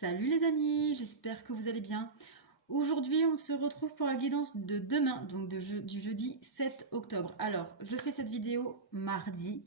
Salut les amis, j'espère que vous allez bien. Aujourd'hui, on se retrouve pour la guidance de demain, donc du jeudi 7 octobre. Alors, je fais cette vidéo mardi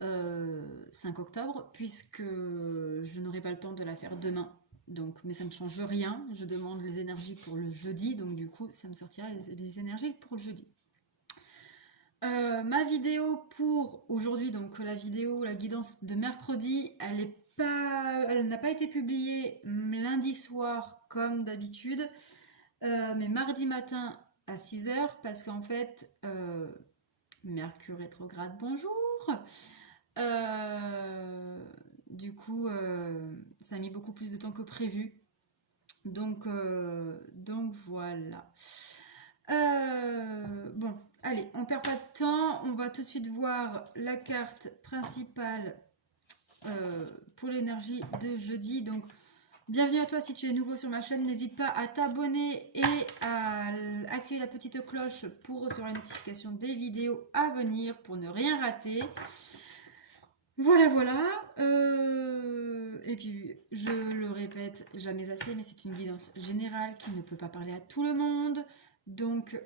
5 octobre, puisque je n'aurai pas le temps de la faire demain. Donc, mais ça ne change rien. Je demande les énergies pour le jeudi, donc du coup, ça me sortira les énergies pour le jeudi. Ma vidéo pour aujourd'hui, donc la guidance de mercredi, elle n'a pas été publiée lundi soir comme d'habitude, mais mardi matin à 6h parce qu'en fait, Mercure rétrograde, bonjour. Euh, du coup, ça a mis beaucoup plus de temps que prévu. Donc voilà. Bon, allez, on perd pas de temps. On va tout de suite voir la carte principale pour l'énergie de jeudi. Donc, bienvenue à toi si tu es nouveau sur ma chaîne. N'hésite pas à t'abonner et à activer la petite cloche pour recevoir les notifications des vidéos à venir pour ne rien rater. Voilà. Et puis, je le répète jamais assez, mais c'est une guidance générale qui ne peut pas parler à tout le monde. Donc,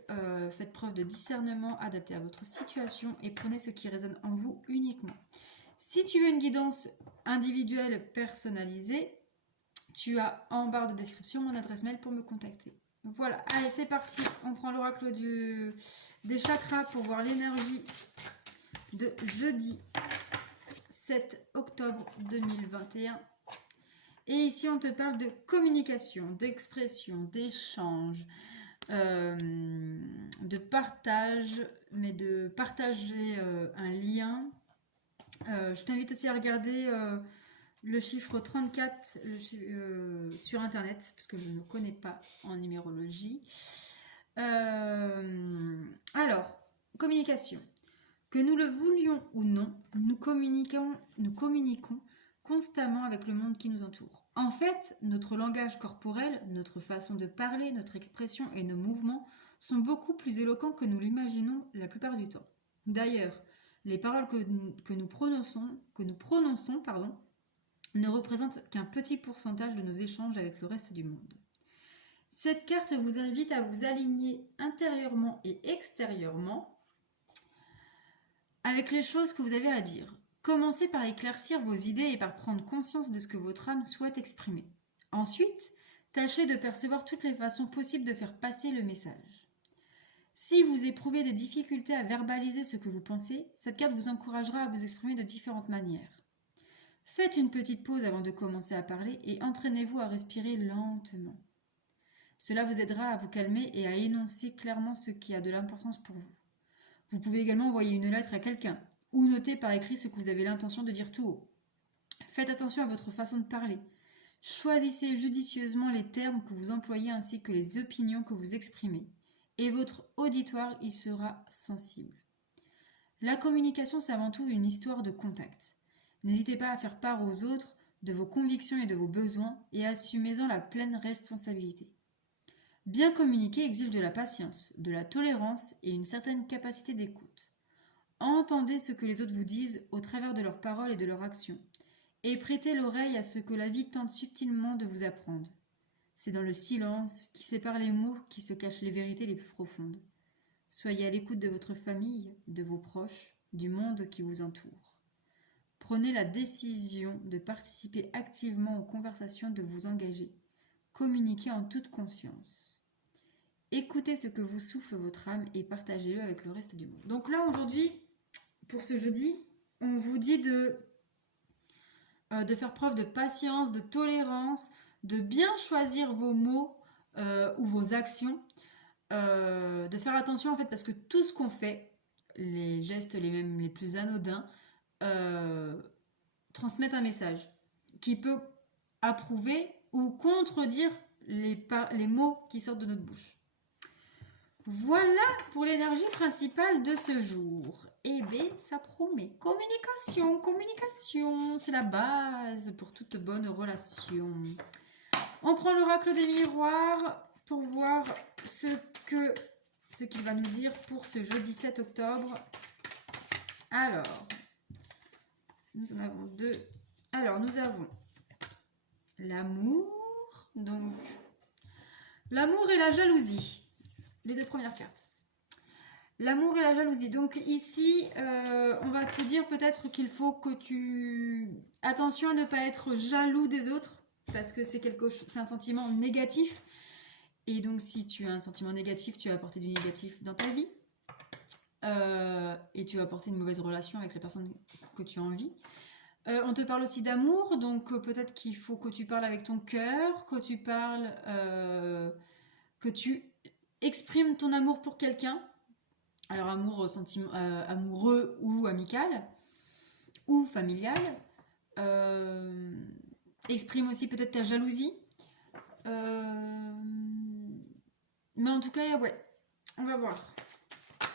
faites preuve de discernement adapté à votre situation et prenez ce qui résonne en vous uniquement. Si tu veux une guidance individuelle personnalisée, tu as en barre de description mon adresse mail pour me contacter. Voilà, allez, c'est parti. On prend l'oracle des chakras pour voir l'énergie de jeudi 7 octobre 2021. Et ici, on te parle de communication, d'expression, d'échange, de partage, mais de partager un lien. Je t'invite aussi à regarder le chiffre 34 sur internet, parce que je ne connais pas en numérologie. Alors, communication. Que nous le voulions ou non, nous communiquons constamment avec le monde qui nous entoure. En fait, notre langage corporel, notre façon de parler, notre expression et nos mouvements sont beaucoup plus éloquents que nous l'imaginons la plupart du temps. D'ailleurs, les paroles que nous prononçons, ne représentent qu'un petit pourcentage de nos échanges avec le reste du monde. Cette carte vous invite à vous aligner intérieurement et extérieurement avec les choses que vous avez à dire. Commencez par éclaircir vos idées et par prendre conscience de ce que votre âme souhaite exprimer. Ensuite, tâchez de percevoir toutes les façons possibles de faire passer le message. Si vous éprouvez des difficultés à verbaliser ce que vous pensez, cette carte vous encouragera à vous exprimer de différentes manières. Faites une petite pause avant de commencer à parler et entraînez-vous à respirer lentement. Cela vous aidera à vous calmer et à énoncer clairement ce qui a de l'importance pour vous. Vous pouvez également envoyer une lettre à quelqu'un ou noter par écrit ce que vous avez l'intention de dire tout haut. Faites attention à votre façon de parler. Choisissez judicieusement les termes que vous employez ainsi que les opinions que vous exprimez. Et votre auditoire y sera sensible. La communication, c'est avant tout une histoire de contact. N'hésitez pas à faire part aux autres de vos convictions et de vos besoins et assumez-en la pleine responsabilité. Bien communiquer exige de la patience, de la tolérance et une certaine capacité d'écoute. Entendez ce que les autres vous disent au travers de leurs paroles et de leurs actions, et prêtez l'oreille à ce que la vie tente subtilement de vous apprendre. C'est dans le silence qui sépare les mots qui se cachent les vérités les plus profondes. Soyez à l'écoute de votre famille, de vos proches, du monde qui vous entoure. Prenez la décision de participer activement aux conversations, de vous engager. Communiquez en toute conscience. Écoutez ce que vous souffle votre âme et partagez-le avec le reste du monde. Donc là, aujourd'hui, pour ce jeudi, on vous dit de faire preuve de patience, de tolérance, de bien choisir vos mots ou vos actions, de faire attention en fait parce que tout ce qu'on fait, les gestes les plus anodins, transmettent un message qui peut approuver ou contredire les mots qui sortent de notre bouche. Voilà pour l'énergie principale de ce jour. Eh bien, ça promet. Communication, c'est la base pour toute bonne relation. On prend l'oracle des miroirs pour voir ce qu'il va nous dire pour ce jeudi 7 octobre. Alors, nous en avons deux. Alors, nous avons l'amour Donc, l'amour et la jalousie. Les deux premières cartes. L'amour et la jalousie. Donc ici, on va te dire peut-être qu'il faut que tu... Attention à ne pas être jaloux des autres, parce que c'est un sentiment négatif. Et donc si tu as un sentiment négatif, tu vas apporter du négatif dans ta vie. Et tu vas apporter une mauvaise relation avec les personnes que tu as envie. On te parle aussi d'amour, donc peut-être qu'il faut que tu parles avec ton cœur, que tu parles... que tu exprimes ton amour pour quelqu'un. Alors amoureux ou amical ou familial. Exprime aussi peut-être ta jalousie. Mais en tout cas, ouais, on va voir.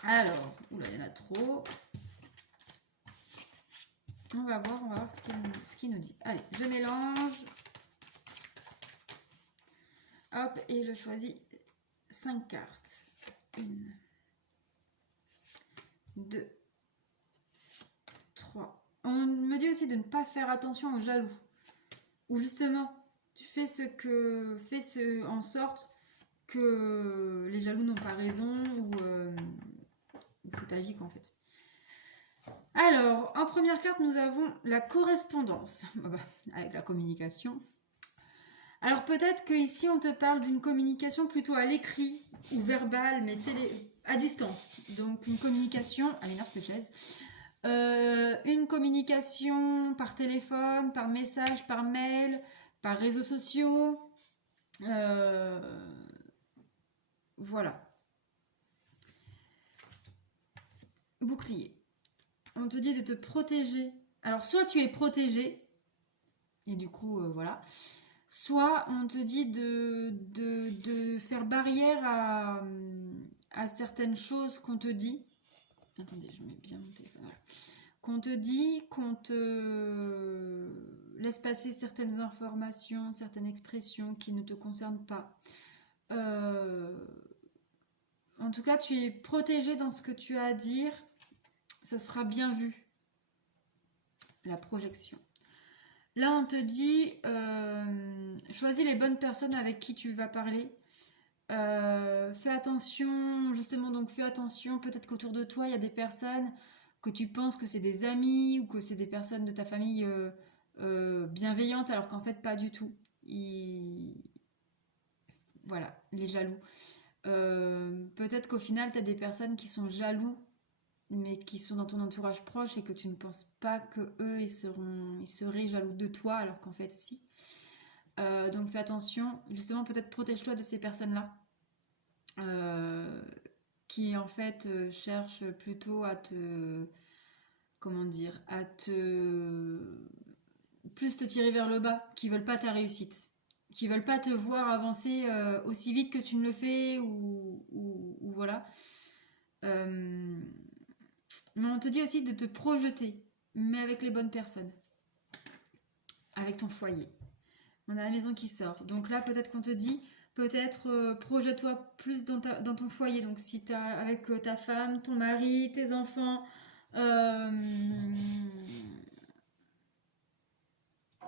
Alors, oula, il y en a trop. On va voir ce qu'il nous dit. Allez, je mélange. Hop, et je choisis 5 cartes. 1, 2, 3. On me dit aussi de ne pas faire attention aux jaloux. Ou justement, tu fais en sorte que les jaloux n'ont pas raison ou fais ta vie quoi en fait. Alors, en première carte, nous avons la correspondance avec la communication. Alors peut-être qu'ici on te parle d'une communication plutôt à l'écrit ou verbale, mais à distance. Donc une communication, allez merci cette chaise, une communication par téléphone, par message, par mail, par réseaux sociaux. Voilà. Bouclier. On te dit de te protéger. Alors soit tu es protégé, et du coup voilà. Soit on te dit de faire barrière à certaines choses qu'on te dit. Attendez, je mets bien mon téléphone. Voilà. Qu'on te dit, qu'on te laisse passer certaines informations, certaines expressions qui ne te concernent pas. En tout cas, tu es protégé dans ce que tu as à dire. Ça sera bien vu. La projection. Là, on te dit, choisis les bonnes personnes avec qui tu vas parler. Fais attention, justement, donc fais attention. Peut-être qu'autour de toi, il y a des personnes que tu penses que c'est des amis ou que c'est des personnes de ta famille bienveillantes, alors qu'en fait, pas du tout. Voilà, les jaloux. Peut-être qu'au final, tu as des personnes qui sont jaloux mais qui sont dans ton entourage proche et que tu ne penses pas que eux ils seraient jaloux de toi alors qu'en fait si. Donc fais attention, justement peut-être protège-toi de ces personnes-là qui en fait cherchent plutôt à te, comment dire, plus te tirer vers le bas, qui veulent pas ta réussite, qui veulent pas te voir avancer aussi vite que tu ne le fais ou voilà. Mais on te dit aussi de te projeter, mais avec les bonnes personnes. Avec ton foyer. On a la maison qui sort. Donc là, peut-être qu'on te dit, projette-toi plus dans ton foyer. Donc si tu as avec ta femme, ton mari, tes enfants.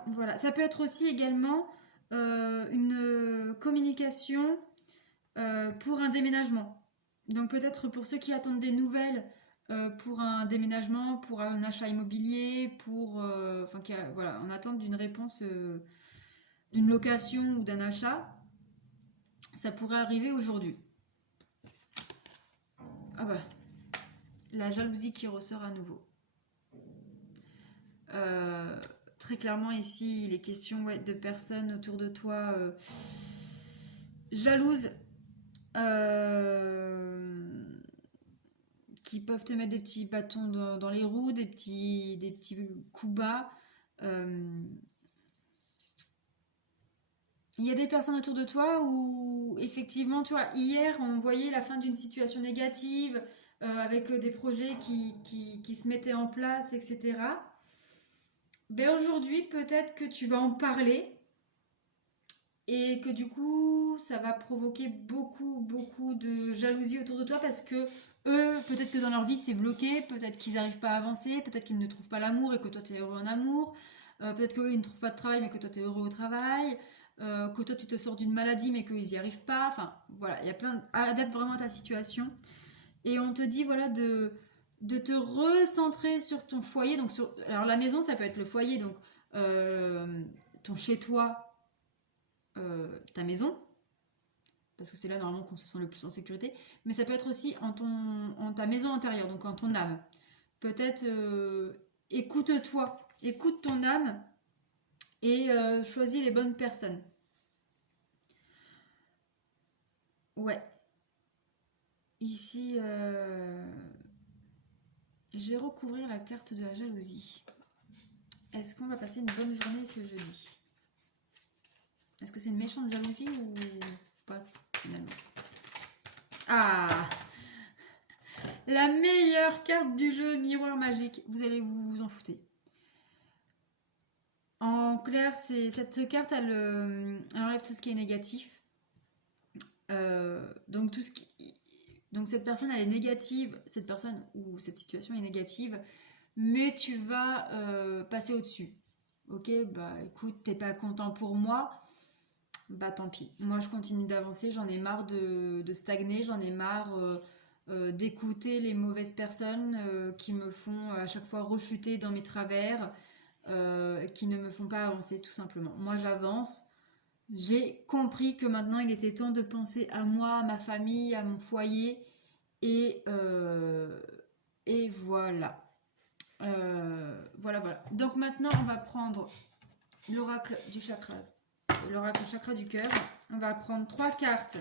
Voilà. Ça peut être aussi également une communication pour un déménagement. Donc peut-être pour ceux qui attendent des nouvelles pour un déménagement, pour un achat immobilier, voilà, en attente d'une réponse d'une location ou d'un achat, ça pourrait arriver aujourd'hui. Ah bah, la jalousie qui ressort à nouveau. Très clairement ici, il est question de personnes autour de toi jalouses. Qui peuvent te mettre des petits bâtons dans les roues, des petits coups bas. Il y a des personnes autour de toi où, effectivement, tu vois, hier, on voyait la fin d'une situation négative avec des projets qui se mettaient en place, etc. Ben aujourd'hui, peut-être que tu vas en parler et que du coup, ça va provoquer beaucoup, beaucoup de jalousie autour de toi parce que eux, peut-être que dans leur vie, c'est bloqué, peut-être qu'ils n'arrivent pas à avancer, peut-être qu'ils ne trouvent pas l'amour et que toi, tu es heureux en amour, peut-être qu'eux, ils ne trouvent pas de travail mais que toi, tu es heureux au travail. que toi tu te sors d'une maladie mais qu'ils n'y arrivent pas. Enfin voilà, il y a plein adapte vraiment à ta situation. Et on te dit voilà de te recentrer sur ton foyer. Donc alors la maison ça peut être le foyer, donc ton chez toi, ta maison, parce que c'est là normalement qu'on se sent le plus en sécurité, mais ça peut être aussi en ta maison intérieure, donc en ton âme. Peut-être écoute-toi, écoute ton âme et choisis les bonnes personnes. Ouais, ici, je vais recouvrir la carte de la jalousie. Est-ce qu'on va passer une bonne journée ce jeudi? Est-ce que c'est une méchante jalousie ou pas finalement? Ah, la meilleure carte du jeu, miroir magique. Vous allez vous en fouter. En clair, cette carte, elle enlève tout ce qui est négatif. Donc donc cette personne, elle est négative. Cette personne ou cette situation est négative, mais tu vas passer au-dessus. Ok, bah écoute, t'es pas content pour moi, bah tant pis. Moi, je continue d'avancer. J'en ai marre de stagner. J'en ai marre d'écouter les mauvaises personnes qui me font à chaque fois rechuter dans mes travers, qui ne me font pas avancer tout simplement. Moi, j'avance. J'ai compris que maintenant, il était temps de penser à moi, à ma famille, à mon foyer. Et, euh, et voilà. Voilà, voilà. Donc maintenant, on va prendre l'oracle du chakra, l'oracle chakra du cœur. On va prendre 3 cartes.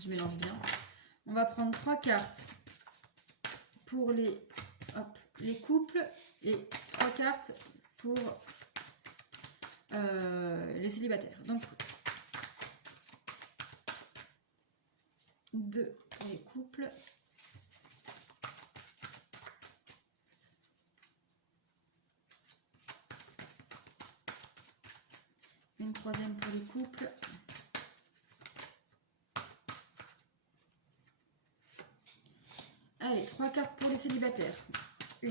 Je mélange bien. On va prendre 3 cartes pour les couples et 3 cartes pour les célibataires. Donc 2 pour les couples. Une 3e pour les couples. Allez, 3 cartes pour les célibataires. 1.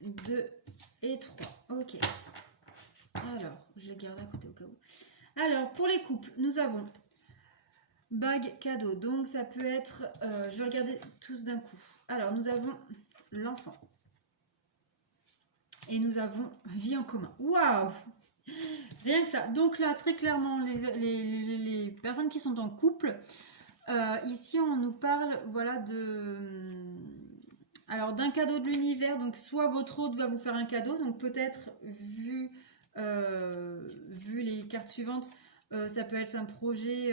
2 et 3. Ok. Alors, je les garde à côté au cas où. Alors, pour les couples, nous avons bague cadeau. Donc, ça peut être... je vais regarder tous d'un coup. Alors, nous avons l'enfant. Et nous avons vie en commun. Waouh! Rien que ça. Donc là, très clairement, les personnes qui sont en couple, ici, on nous parle, voilà, alors d'un cadeau de l'univers. Donc soit votre hôte va vous faire un cadeau, donc peut-être vu les cartes suivantes, ça peut être un projet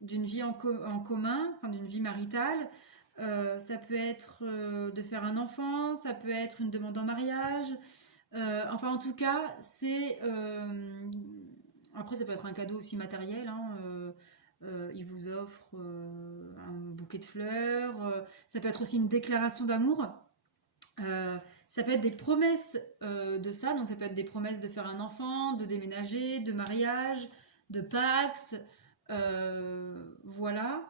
d'une vie en commun, enfin d'une vie maritale. Ça peut être de faire un enfant, ça peut être une demande en mariage. Enfin, en tout cas, c'est. Après, ça peut être un cadeau aussi matériel, hein. Il vous offre un bouquet de fleurs. Ça peut être aussi une déclaration d'amour. Ça peut être des promesses de ça. Donc, ça peut être des promesses de faire un enfant, de déménager, de mariage, de Pax. Voilà.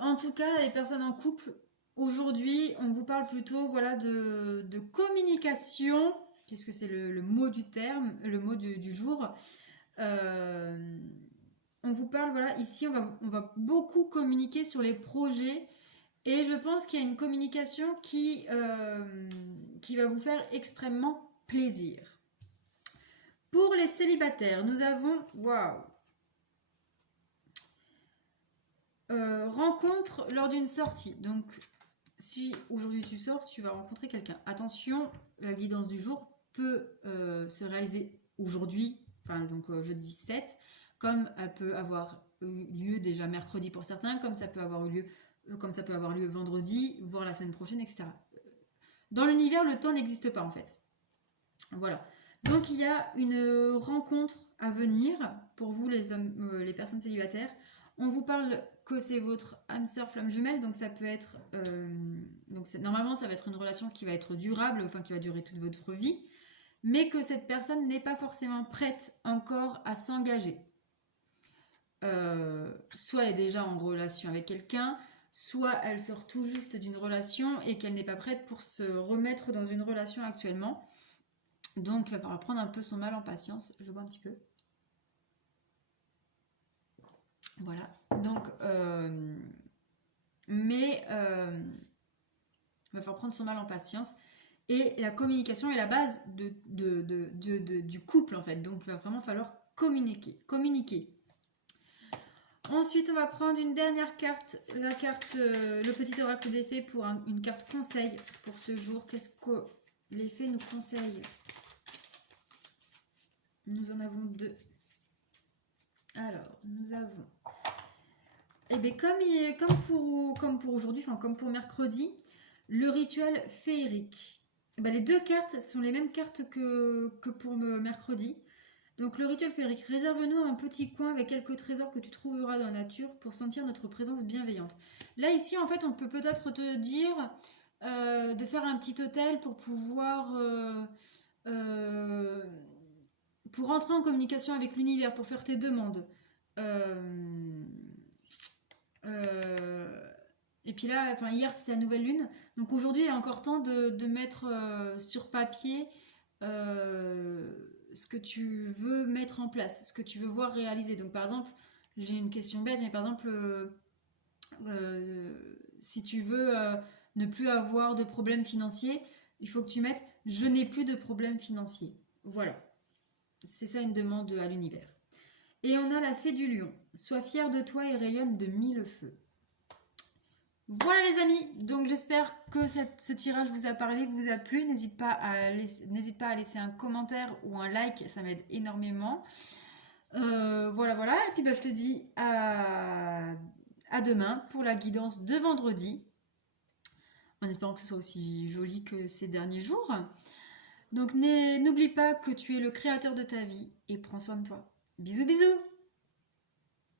En tout cas, les personnes en couple, aujourd'hui, on vous parle plutôt voilà, de communication, puisque c'est le mot du terme, le mot du jour. On vous parle, voilà, ici, on va beaucoup communiquer sur les projets. Et je pense qu'il y a une communication qui va vous faire extrêmement plaisir. Pour les célibataires, nous avons... Waouh! Rencontre lors d'une sortie. Donc, si aujourd'hui tu sors, tu vas rencontrer quelqu'un. Attention, la guidance du jour peut se réaliser aujourd'hui, enfin donc jeudi 7, comme elle peut avoir eu lieu déjà mercredi pour certains, comme ça peut avoir lieu vendredi, voire la semaine prochaine, etc. Dans l'univers, le temps n'existe pas en fait. Voilà. Donc il y a une rencontre à venir pour vous les personnes célibataires. On vous parle que c'est votre âme sœur flamme jumelle, donc ça peut être normalement ça va être une relation qui va être durable, enfin qui va durer toute votre vie, mais que cette personne n'est pas forcément prête encore à s'engager. Soit elle est déjà en relation avec quelqu'un, soit elle sort tout juste d'une relation et qu'elle n'est pas prête pour se remettre dans une relation actuellement. Donc il va falloir prendre un peu son mal en patience. Je vois un petit peu. Voilà. Donc, il va falloir prendre son mal en patience. Et la communication est la base du couple en fait. Donc il va vraiment falloir communiquer. Communiquer. Ensuite, on va prendre une dernière carte, la carte, le petit oracle des fées pour une carte conseil pour ce jour. Qu'est-ce que les fées nous conseillent? Nous en avons deux. Alors, nous avons... Eh bien, comme pour aujourd'hui, enfin comme pour mercredi, le rituel féerique. Eh bien, les deux cartes sont les mêmes cartes que pour mercredi. Donc le rituel féerique, réserve-nous un petit coin avec quelques trésors que tu trouveras dans la nature pour sentir notre présence bienveillante. Là ici en fait on peut peut-être te dire de faire un petit hôtel pour pouvoir euh, pour entrer en communication avec l'univers, pour faire tes demandes. Et puis là, enfin hier c'était la nouvelle lune, donc aujourd'hui il est encore temps de mettre sur papier ce que tu veux mettre en place, ce que tu veux voir réaliser. Donc par exemple, j'ai une question bête, mais par exemple, si tu veux ne plus avoir de problèmes financiers, il faut que tu mettes je n'ai plus de problèmes financiers. Voilà, c'est ça une demande à l'univers. Et on a la fée du lion. Sois fier de toi et rayonne de mille feux. Voilà les amis, donc j'espère que ce tirage vous a parlé, vous a plu. N'hésite pas à laisser un commentaire ou un like, ça m'aide énormément. Voilà. Et puis je te dis à demain pour la guidance de vendredi. En espérant que ce soit aussi joli que ces derniers jours. Donc n'oublie pas que tu es le créateur de ta vie et prends soin de toi. Bisous bisous.